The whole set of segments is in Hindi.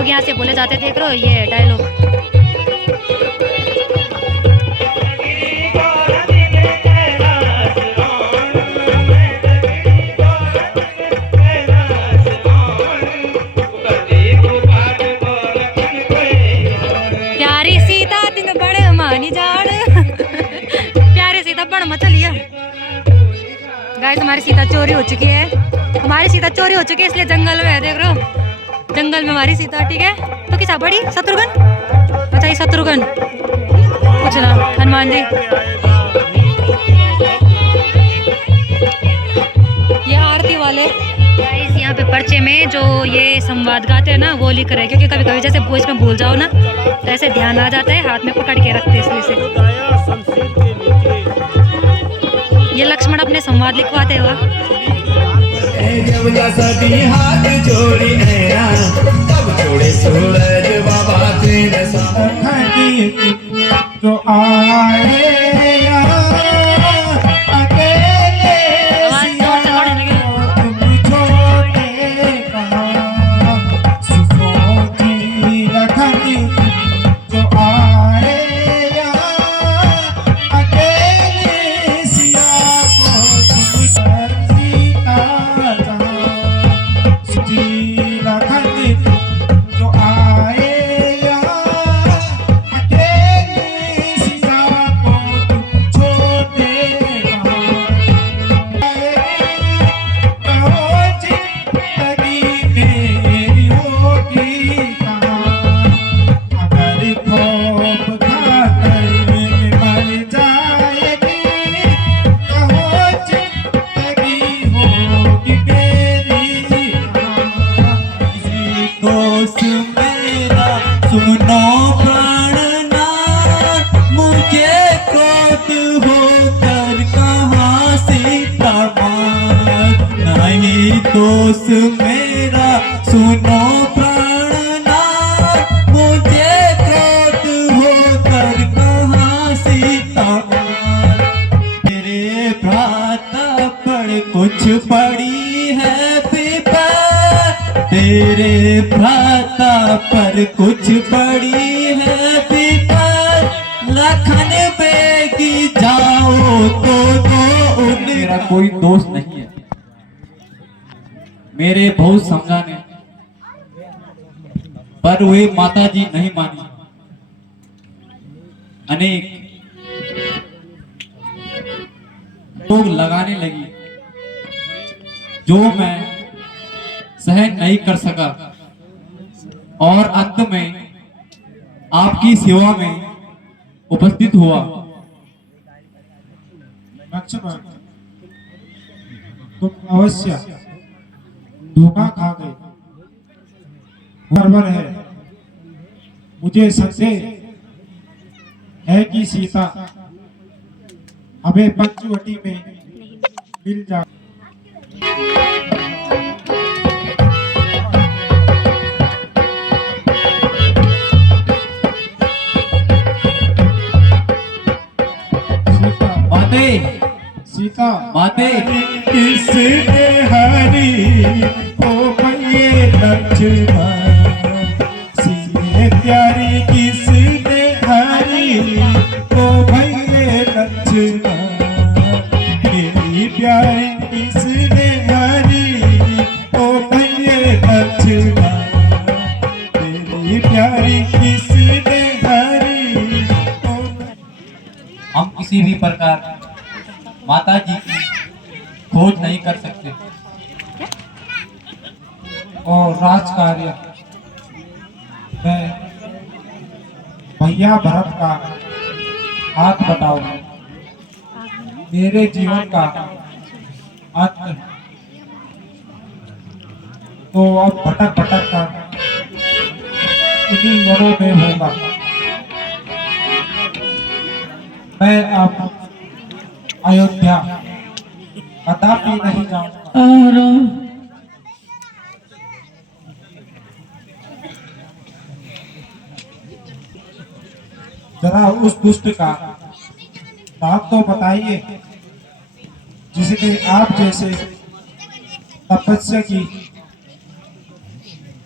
डायलॉग यहाँ से बोले जाते, देख रहे हो ये डायलॉग। प्यारी सीता दिन बड़े मानी जान प्यारी सीता बड़ मचलिया। गाइस हमारी सीता चोरी हो चुकी है, हमारी सीता चोरी हो चुकी है, इसलिए जंगल में है, देख रहे हो जंगल में हमारी सीता। ठीक है, तो किसा बड़ी शत्रुघ्न, अच्छा ये शत्रुघ्न कुछ ना, हनुमान जी। ये आरती वाले गाइस यहाँ पे पर्चे में जो ये संवाद गाते हैं ना वो लिख रहे हैं, क्योंकि कभी कभी जैसे वॉइस में भूल जाओ ना तो ऐसे ध्यान आ जाता है, हाथ में पकड़ के रखते हैं इसलिए से। ये लक्ष्मण अपने संवाद लिखवाते हुआ। हाथ जोड़ी तब छोड़े सूरज बाबा जो आए दोस्त मेरा सुनो प्राणनाथ, मुझे क्रोध होकर कहाँ सीता। मेरे भ्राता पर कुछ पड़ी है विपद, तेरे भ्राता पर कुछ पड़ी है विपद। लखन बेगी जाओ तो मेरा कोई दोस्त नहीं है, मेरे बहुत समझाने पर वे माता जी नहीं मानी। अनेक लोग लगाने लगी जो मैं सहन नहीं कर सका, और अंत में आपकी सेवा में उपस्थित हुआ। लक्ष्मण तुम अवश्य धोखा खा गए, बराबर है। मुझे संदेह है कि सीता हमें पंचवटी में मिल जा। सीता माते किसने हरी ओ भैये लक्ष्मण, सीने प्यारी किसने हरी ओ भैये लक्ष्मण। मेरी प्यारी किसने हरी ओ भैये लक्ष्मण, मेरी प्यारी किसने हरी ओ। हम किसी भी प्रकार माता जी की खोज नहीं कर सकते, और राजकार्य में भैया भरत का हाथ बताओ। मेरे जीवन का अंत तो अब भटक भटक कर इन्हीं वनों में होगा। मैं अब अयोध्या कदापि नहीं जाऊंगा। जरा उस दुष्ट का नाम तो बताइए जिसने आप जैसे तपस्या की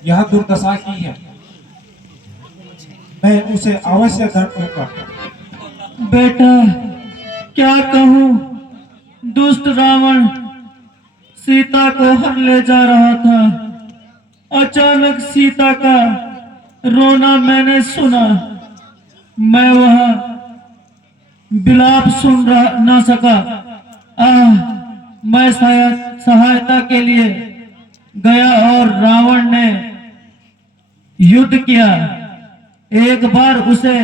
यह दुर्दशा की है। मैं उसे अवश्य दंड दूंगा। बेटा क्या कहूँ, दुष्ट रावण सीता को हर ले जा रहा था। अचानक सीता का रोना मैंने सुना। मैं वह विलाप सुन ना सका। मैं सहायता के लिए गया और रावण ने युद्ध किया। एक बार उसे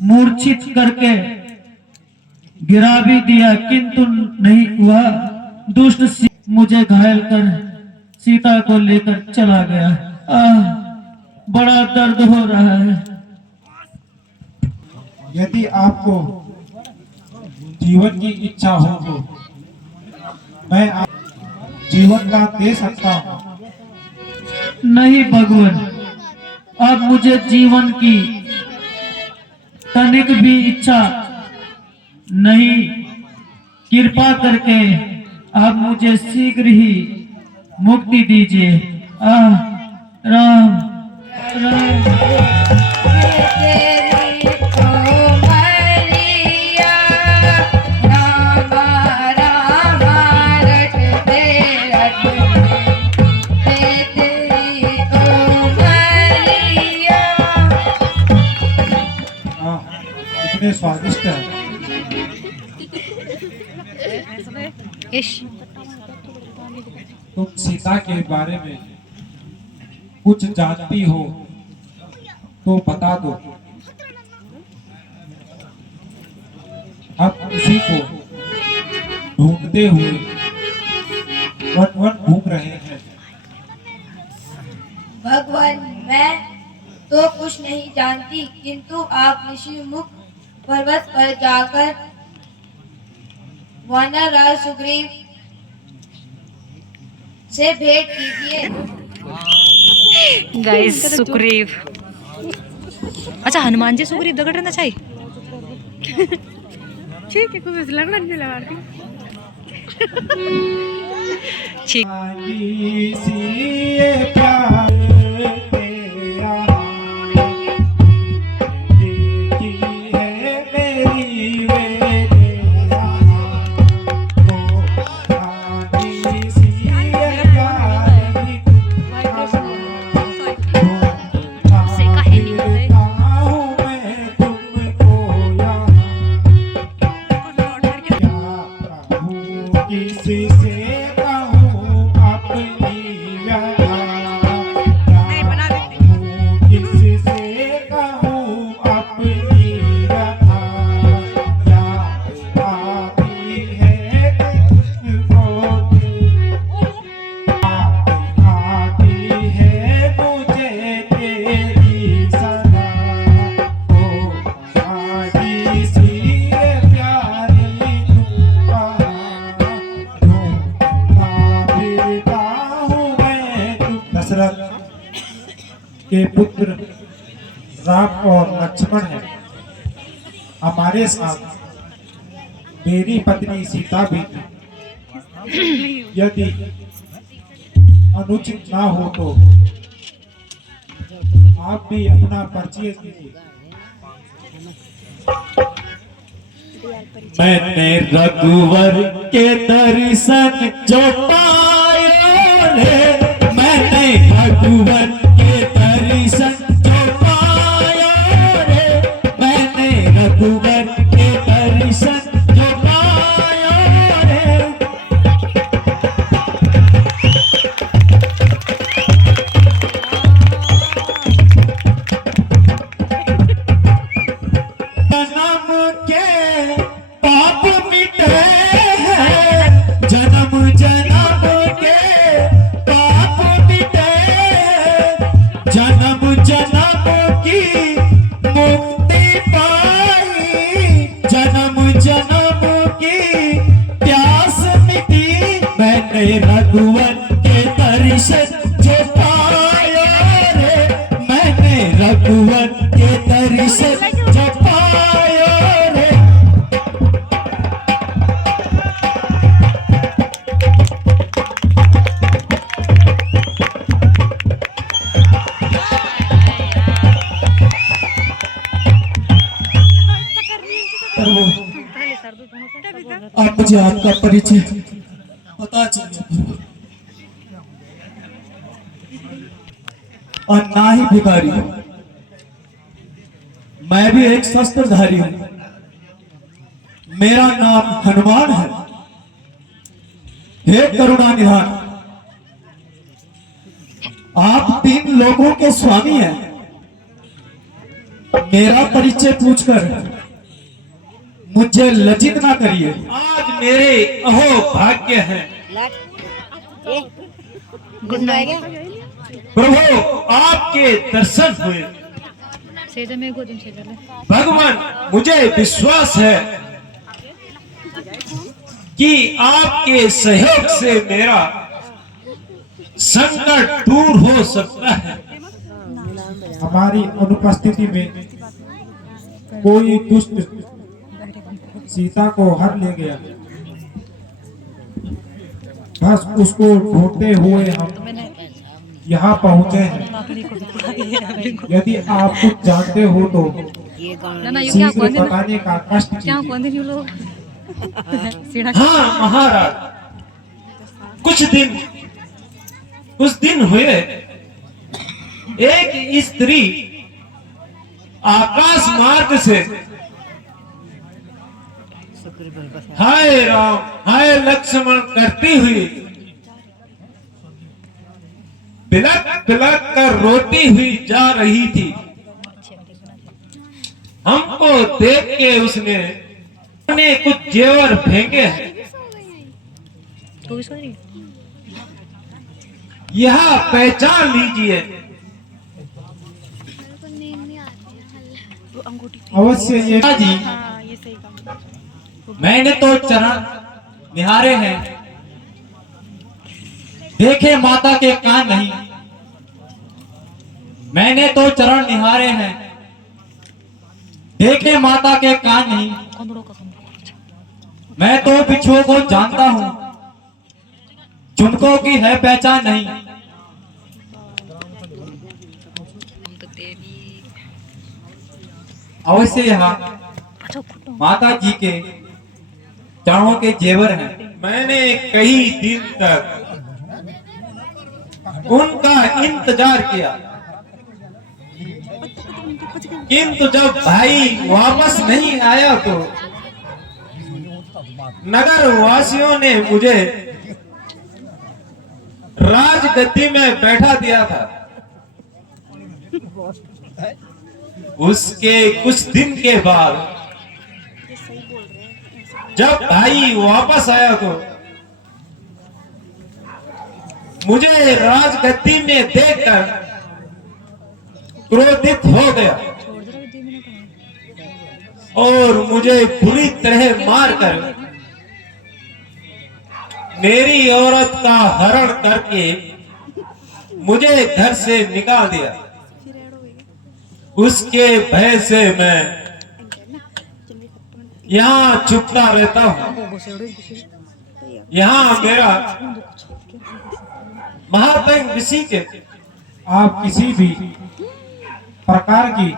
मूर्छित करके गिरा भी दिया, किंतु नहीं हुआ। दुष्ट मुझे घायल कर सीता को लेकर चला गया। बड़ा दर्द हो रहा है। यदि आपको जीवन की इच्छा हो तो मैं आपको जीवन का दे सकता हूँ। नहीं भगवान, अब मुझे जीवन की तनिक भी इच्छा नहीं। कृपा करके आप मुझे शीघ्र ही मुक्ति दीजिए। राम राम। इतने स्वादिष्ट है। तुम सीता के बारे में कुछ जानती हो तो बता दो। हम उसी को ढूंढते हुए वन वन घूम रहे हैं। भगवान, मैं तो कुछ नहीं जानती, किंतु आप ऋषिमुख पर्वत पर जाकर वानर राज सुग्रीव से भेंट कीजिए। गाइस सुग्रीव, अच्छा हनुमान जी सुग्रीव दगड़ रहना चाहिए। ठीक है, कुछ लगना नहीं लगा के पुत्र राम और लक्ष्मण हैं। हमारे साथ मेरी पत्नी सीता भी थी। यदि अनुचित ना हो तो आप भी अपना परिचय दीजिए। मैंने रघुवर के दर्शन जो पाया रे, मैंने रघुवर के दर्शन जो पाया रे, मैंने रघुवर के दर्शन जो पाया रे। जन्म के पाप मिटे हैं, जन्म जन्म के पाप मिटे हैं, जन्म जन्म की मुक्ति पाई, जन्म जन्म की प्यास मिटी। मैंने रघुवर के दर्शन जो पाया रे, मैंने रघुवर के दर्शन जो पाया रे। मुझे आपका परिचय पता चले और ना ही भिखारी हूं, मैं भी एक शस्त्रधारी हूं। मेरा नाम हनुमान है। हे करुणा निधान, आप 3 लोगों के स्वामी हैं। मेरा परिचय पूछकर मुझे लज्जित ना करिए। आज मेरे अहो भाग्य है गुड नाइट प्रभु, आपके दर्शन हुए। सेजा में गोदम से चले भगवान, मुझे विश्वास है कि आपके सहयोग से मेरा संकट दूर हो सकता है। हमारी अनुपस्थिति में कोई दुष्ट सीता को हर ले गया, बस उसको ढूंढते हुए हम यहाँ पहुँचे हैं। यदि आप कुछ जानते हो तो ना ये क्या शीघ्र बताने का कष्ट क्या कीजिए। कौन थे लोग सीढ़ा हाँ महाराज, कुछ दिन हुए एक स्त्री आकाश मार्ग से हाय राम हाय लक्ष्मण करती हुई बिलक बिलक कर रोती हुई जा रही थी। हमको देख के उसने कुछ जेवर फेंके हैं। तो भी सॉरी यह पहचान लीजिए। अवश्य ये जी, मैंने तो चरण निहारे हैं, देखे माता के कान नहीं। मैंने तो चरण निहारे हैं, देखे माता के कान नहीं। मैं तो बिच्छुओं को जानता हूँ, चुनकों की है पहचान नहीं। अवश्य यहाँ माता जी के चरणों के जेवर हैं। मैंने कई दिन तक उनका इंतजार किया, किंतु जब भाई वापस नहीं आया तो नगर वासियों ने मुझे राजगद्दी में बैठा दिया था। उसके कुछ दिन के बाद जब भाई वापस आया तो मुझे राजगद्दी में देखकर क्रोधित हो गया और मुझे बुरी तरह मारकर मेरी औरत का हरण करके मुझे घर से निकाल दिया। उसके भय से मैं यहाँ छुपता रहता हूँ। यहाँ मेरा महातंग ऋषि के आप किसी भी प्रकार की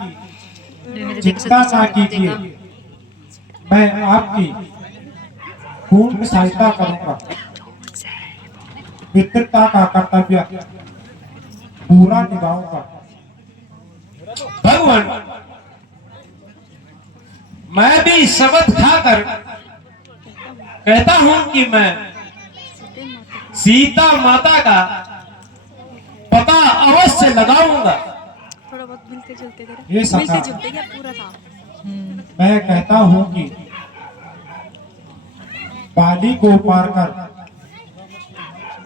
चिंता ना कीजिए, मैं आपकी पूर्ण सहायता करूंगा। पितृता का कर्तव्य पूरा निभाऊंगा। भगवान, मैं भी शपथ खाकर कहता हूं कि मैं सीता माता का पता अवश्य लगाऊंगा। थोड़ा बहुत मिलते जुलते ये सखा, मिलते जुलते या पूरा था। मैं कहता हूँ कि बाली को मारकर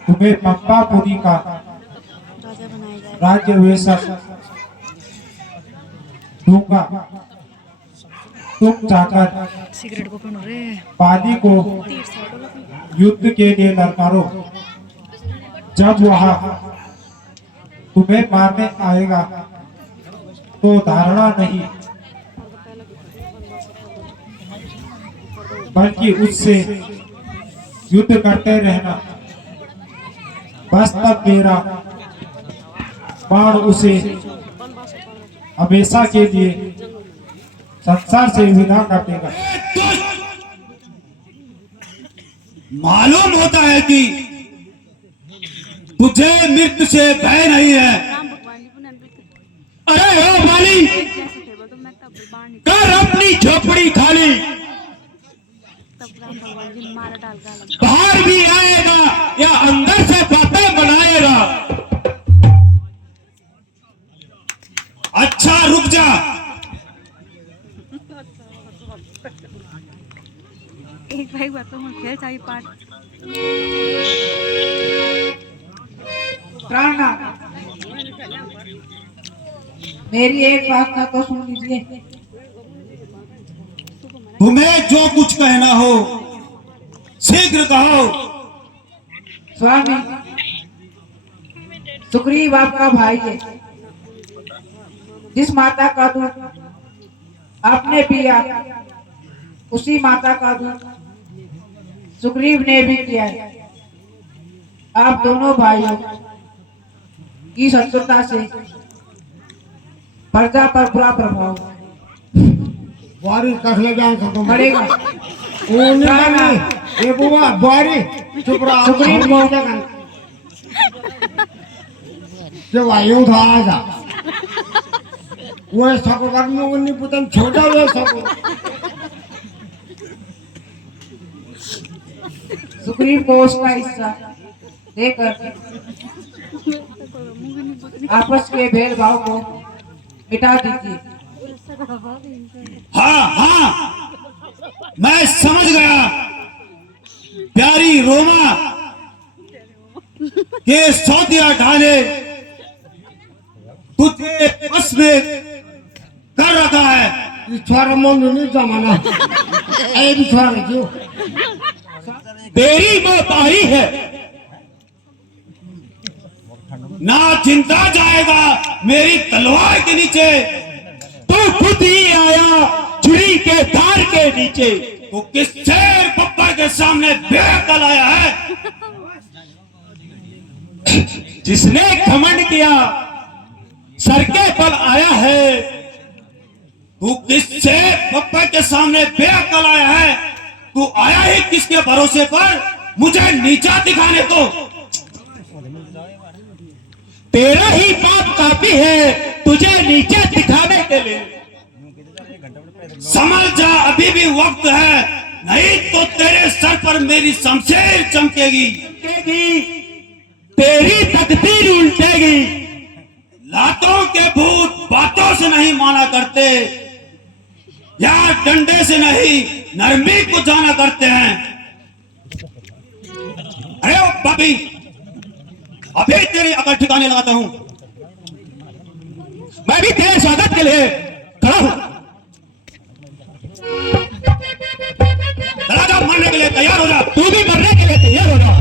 तुम्हें पंपापुरी का राजा बनाया जाए। राज्यवेशक दूंगा। तुम जाकर सिगरेट को पीनो रे बाली को युद्ध के लिए ललकारो। जब वह तुम्हें मारने आएगा तो धारणा नहीं बल्कि उससे युद्ध करते रहना। बस तब मेरा बाण उसे हमेशा के लिए संसार से विदा कर देगा। मालूम होता है कि तुझे मृत्यु से भय नहीं है। अरे ओ माली, कर अपनी झोपड़ी खाली, बाहर भी आएगा या अंदर से बातें बनाएगा। अच्छा रुक जा। एक भाई बात तो खेल चाहिए पार्ट मेरी एक बात का तो सुन लीजिए। तुम्हें जो कुछ कहना हो शीघ्र कहो। स्वामी, सुग्रीव आपका भाई है। जिस माता का दूध आपने पिया उसी माता का दूध सुग्रीव ने भी किया है। आप दोनों भाइयों की शत्रुता से प्रजा पर बुरा प्रभाव बारी कख ले जाए तो पड़ेगा। ये बुआ बारी चुप रहा। सुग्रीव को जो वायु था आजा वो सको करने को नहीं पुतन छोटा वो सको। सुग्रीव को उसका हिस्सा देकर आपस के भेदभाव को मिटा दीजिए। हाँ हाँ, मैं समझ गया। प्यारी रोमा के सौदिया ढाले तुझे बस में कर रखा है। छोरा मन नहीं जमाना ऐ भी छोरा क्यों तेरी मौत आई है ना, चिंता जाएगा मेरी तलवार के नीचे। तू खुद ही आया छुरी के धार के नीचे। तो किस शेर पप्पा के सामने बेअक्ल आया है? जिसने घमंड किया सर के बल आया है। तू किस शेर पप्पा के सामने बेअक्ल आया है? तू आया ही किसके भरोसे पर मुझे नीचा दिखाने को? तेरा ही बाप काफी है तुझे नीचे दिखाने के लिए। समझ जा अभी भी वक्त है, नहीं तो तेरे सर पर मेरी शमशेर चमकेगी। तेरी तकदीर उल्टेगी। लातों के भूत बातों से नहीं माना करते, या डंडे से नहीं नरमी को जाना करते हैं। अरे ओ बाबी, अभी तेरी अकल ठिकाने लगाता हूं। मैं भी तेरे स्वागत के लिए खड़ा हूं। चला जा, मरने के लिए तैयार हो जा। तू भी मरने के लिए तैयार हो जा।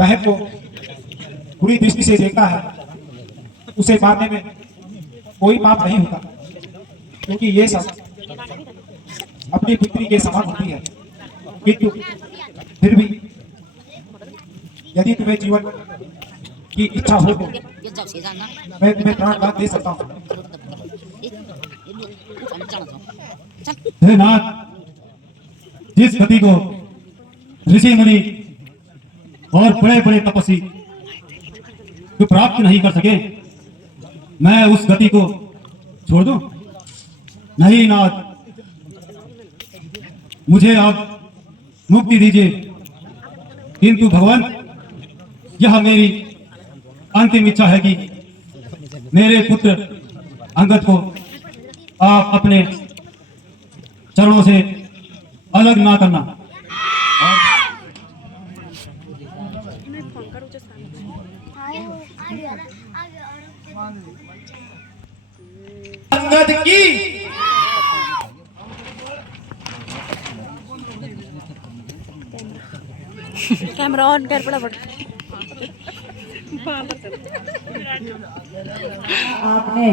बहन को बुरी दृष्टि से देखता है, उसे मारने में कोई पाप नहीं होता, क्योंकि ये सब अपनी पुत्री के समान होती है। किंतु फिर भी यदि तुम्हें जीवन की इच्छा हो तो मैं तुम्हें प्राणदान दे सकता हूँ। हे नाथ, जिस गति को ऋषि मुनि और बड़े बड़े तपस्वी तो प्राप्त नहीं कर सके, मैं उस गति को छोड़ दो? नहीं नाथ, मुझे आप मुक्ति दीजिए, किंतु भगवान यह मेरी अंतिम इच्छा है कि मेरे पुत्र अंगद को आप अपने चरणों से अलग ना करना। अंगद की कैमरा ऑन कर फटाफट। आपने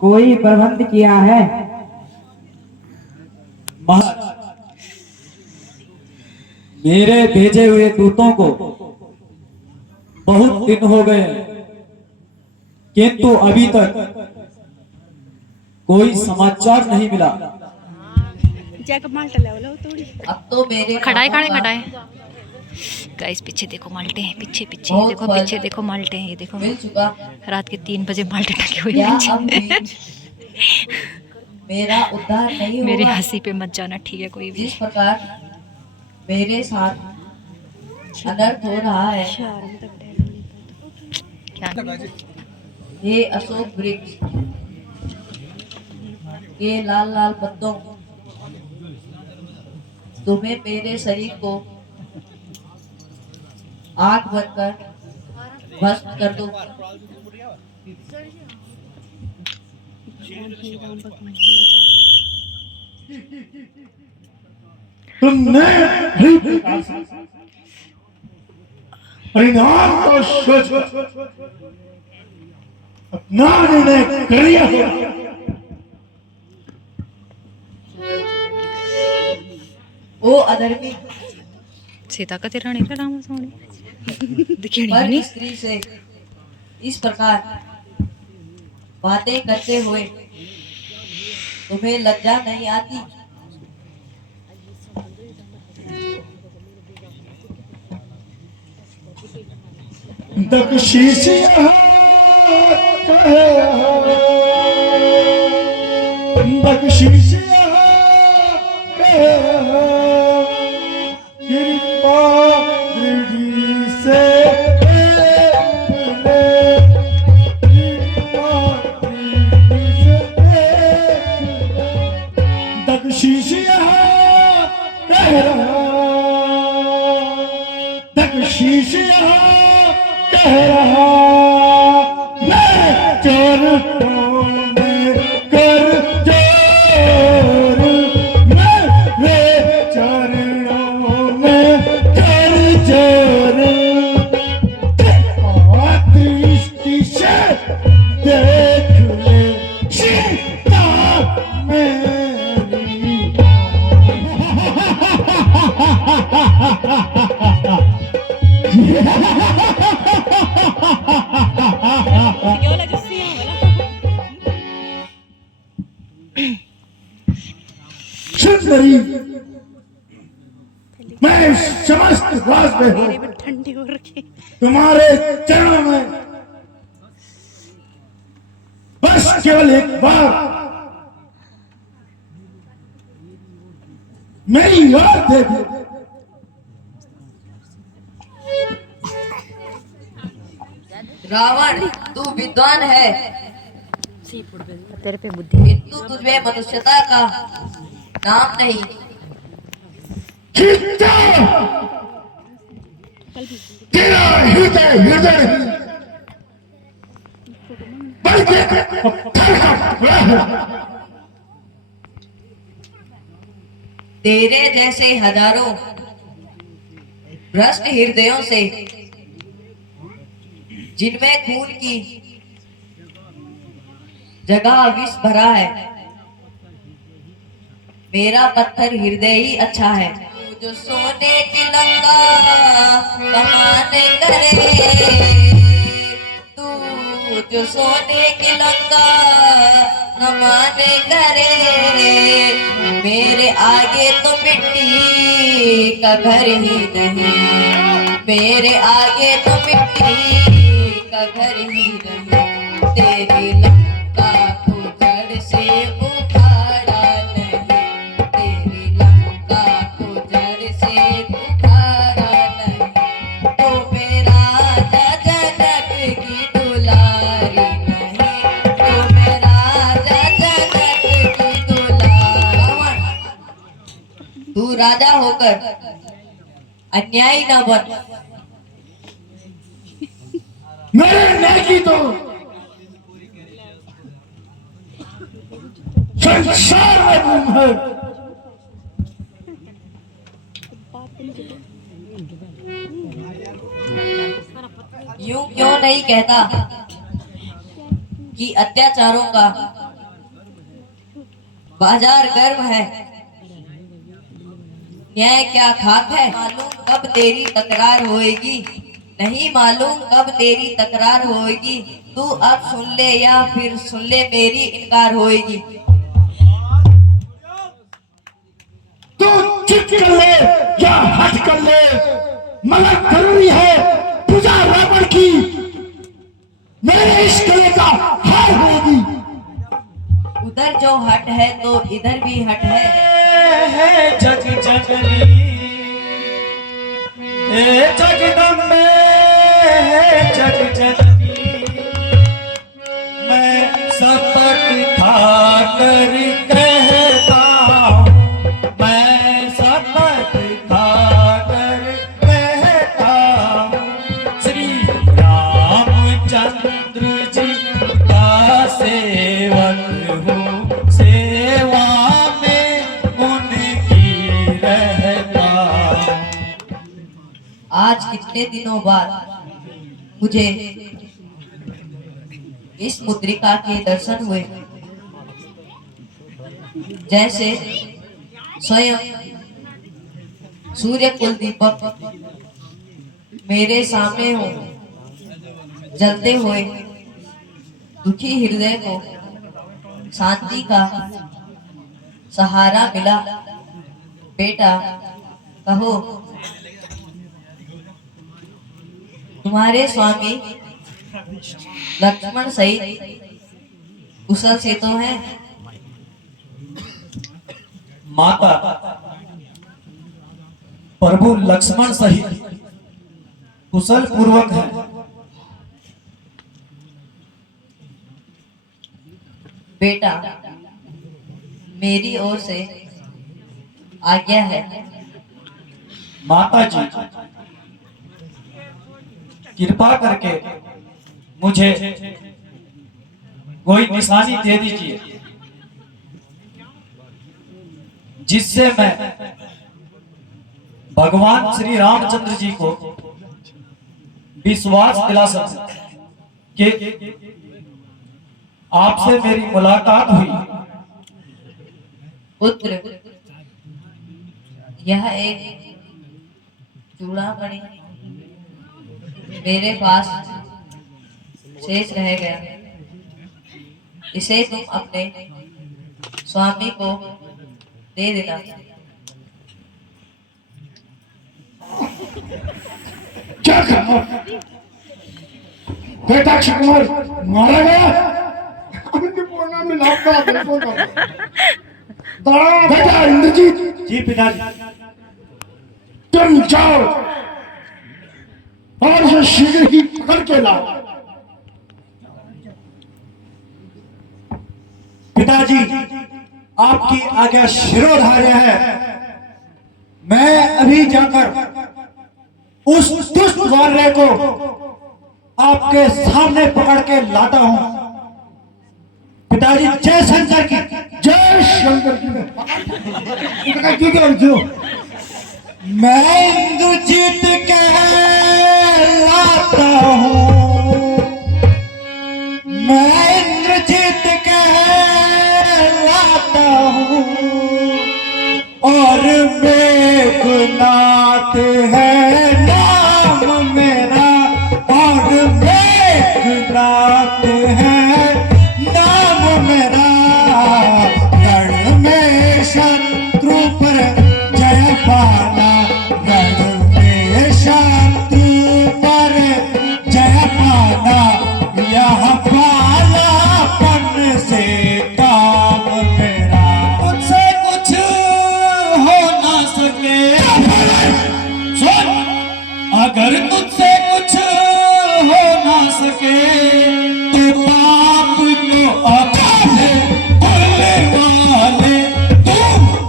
कोई प्रबंध किया है? मेरे भेजे हुए दूतों को बहुत दिन हो गए, किंतु अभी तक कोई समाचार नहीं मिला। अब तो मेरे खटाए पापा खाने का खटाए। गाइस पीछे देखो माल्टे हैं, पीछे पीछे बहुत देखो, फल पीछे देखो माल्टे हैं, ये देखो मिल चुका। रात के 3 बजे माल्टे टके हुए क्या हैं अब भी नीचे। मेरा उद्धार नहीं मेरी होगा? हंसी पे मत जाना, ठीक है कोई भी। जिस प्रकार मेरे साथ अनर्थ हो रहा है, क्या ये अशोक वृक्ष के लाल लाल पत्तों तुम्हें मेरे शरीर को आग बनकर भस्म कर दो। तुमने भी परिणाम को सोच अपना निर्णय कर लिया है। ओ अधर्मी, सीता का तेरा नहीं राम सोनी दिखे पर नहीं। स्त्री से इस प्रकार बातें करते हुए तुम्हें लज्जा नहीं आती? दक्षिशिया दक्षिशिया कृपा दृढ़ी से दक्षिशिया कह रहा, दक्षिशिया कह रहा, मैं चरणों में कर जोर, मेरे चरणों में कर जोर, दृष्टि से देख ले सीता मेरी। सुंदरी, मैं समस्त राज में हूँ, ठंडी हो रखी। तुम्हारे चरणों में बस केवल एक बार मेरी ओर देखो। रावण, तू विद्वान है, तेरे पे बुद्धि किंतु तुझमें मनुष्यता का नाम नहीं। तेरा हृदय हृदय नहीं, बल्कि पत्थर का टुकड़ा है। तेरे जैसे हजारों भ्रष्ट हृदयों से, जिनमें खून की जगह विष भरा है, मेरा पत्थर हृदय ही अच्छा है। तू जो सोने की लंका कमाने करे, तू जो सोने की लंका कमाने करे, मेरे आगे तो मिट्टी का घर ही नहीं, मेरे आगे तो मिट्टी का घर ही नहीं। तेरी लंका होकर अन्यायी न बन। मेरे नेकी तो संसार में गुम है। यूं क्यों नहीं कहता कि अत्याचारों का बाजार गर्म है, न्याय क्या खाक है। मालूम कब तेरी तकरार होएगी, नहीं मालूम कब तेरी तकरार होएगी। तू अब सुन ले या फिर सुन ले मेरी इनकार होएगी। तू चित कर ले या हट कर ले, मगर जरूरी है पूजा रावण की मेरे इस गले का हार होगी। उधर जो हट है तो इधर भी हट है। जग जननी हे जगदम्बे, जग जननी मैं शपथ खाकर कहता हूँ, मैं शपथ खाकर कहता हूँ, श्री रामचंद्र जी का सेवक हूँ, सेवा में उनकी रहता हूँ। आज कितने दिनों बाद मुझे इस मुद्रिका के दर्शन हुए, जैसे स्वयं सूर्य कुल दीपक मेरे सामने हो। जलते हुए दुखी हृदय को शांति का सहारा मिला। बेटा कहो, तुम्हारे स्वामी लक्ष्मण सहित कुशल से तो है? माता, प्रभु लक्ष्मण सहित कुशल पूर्वक है। बेटा मेरी ओर से आज्ञा है। माता जी, कृपा करके मुझे कोई निशानी दे दीजिए, जिससे मैं भगवान श्री रामचंद्र जी को विश्वास दिला सकूं कि आपसे मेरी मुलाकात हुई। पुत्र, यह एक चूड़ामणि मेरे पास शेष रह गया। इसे तुम अपने स्वामी को दे देना। क्या कहा? बेटा अक्षय कुमार मारा गया? बेटा इंद्रजीत जी पिताजी। तुम जाओ और उसे शीघ्र ही पकड़ के लाओ। पिताजी, आपकी आज्ञा शिरोधार्य है। मैं अभी जाकर उस दुष्ट वार्य को आपके सामने पकड़ के लाता हूं। पिताजी, जय शंकर की जय। शंकर की जो मैं इंद्रजीत कहलाता हूं, मैं इंद्रजीत कहलाता हूं, और मेघनाथ है नाम मेरा, और मेघनाथ है नाम मेरा। रण में शत्रु पर जय पाना, रण में शत्रु पर जय पाना, यह पालापन से काम मेरा। मुझसे कुछ हो ना सके, सुन, अगर तुझसे कुछ हो ना सके तो पाप को अपने भूलने वाले, तू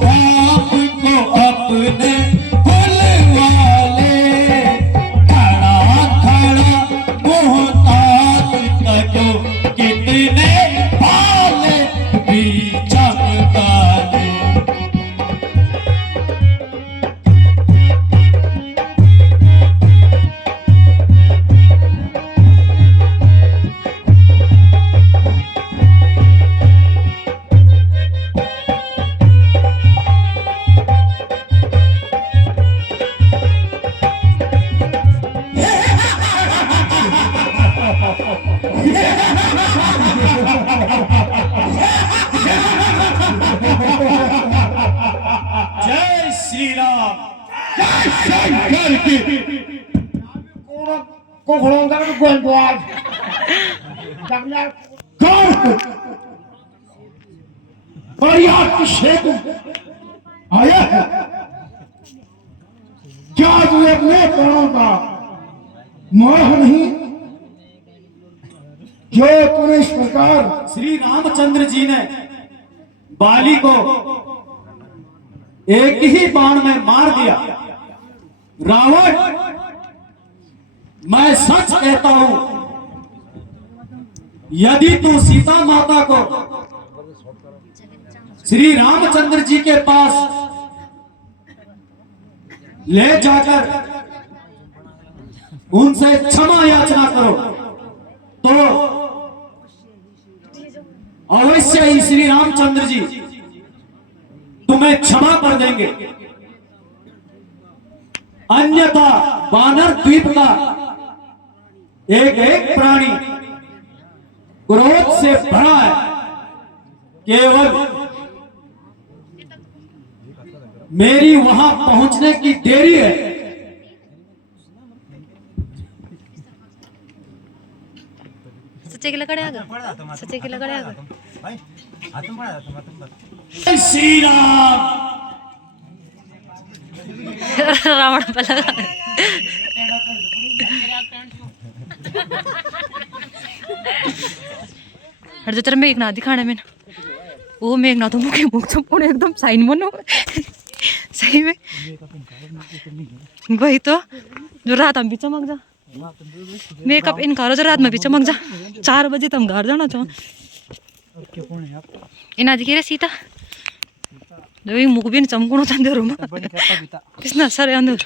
पाप को अपने को खड़ोंगा तो गोलबाज जगना कौन और यार किसे तुम आया है क्या तू अपने प्राणों का मोह नहीं जो तूने इस प्रकार श्री रामचंद्र जी ने बाली को एक ही बाण में मार दिया। रावण, मैं सच कहता हूं, यदि तू सीता माता को श्री रामचंद्र जी के पास ले जाकर उनसे क्षमा याचना करो तो अवश्य ही श्री रामचंद्र जी तुम्हें क्षमा कर देंगे, अन्यथा वानर द्वीप का एक एक प्राणी क्रोध से भरा है। केवल मेरी वहां पहुंचने की देरी है। सच्चे के लकड़े आगा, सच्चे के लकड़े आगा। श्री राम। रावण पे लगा हर जो तेरा मेघनाथ दिखाने में वो मेघनाथ तो मुखे मुख चुप एकदम साइन बनो सही में वही तो जो रात हम भी चमक जा मेकअप इनकार जो रात में भी चमक जा 4 बजे तुम घर जाना चाहो इना दिखे रे सीता जो मुख भी चमकणो था अंधेरो में किसना सर अंधेरो